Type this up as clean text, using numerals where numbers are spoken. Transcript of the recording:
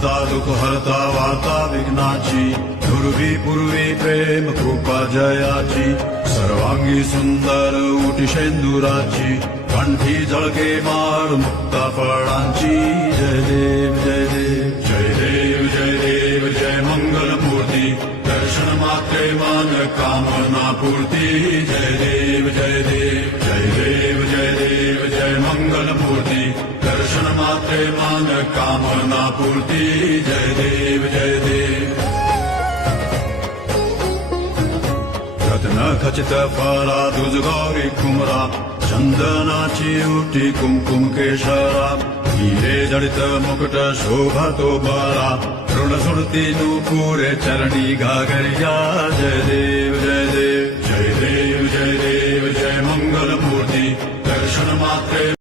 करता दुःख हरता वार्ता विघ्नाची दुर्वी पूर्वी प्रेम कृपा जयाची सर्वांगी सुंदर उटी शेंदुराची कंठी जळके माळ मुक्ता फळांची जय देव जय देव जय देव जय देव जय मंगल मूर्ती दर्शन मात्रे मान कामना पूर्ती जय देव जय देव जय देव जय देव जय मंगल मूर्ती दर्शन मात्रे मान कामना पूर्ती जय देव जय देव रत्न खचित फरा दुज गौरी कुमरा चंदनाची उटी कुंकुम केशरा हिरे जडित मुकुट शोभा तो बरा ऋण सुरती नूपुरे चरणी घागरिया जय देव जय देव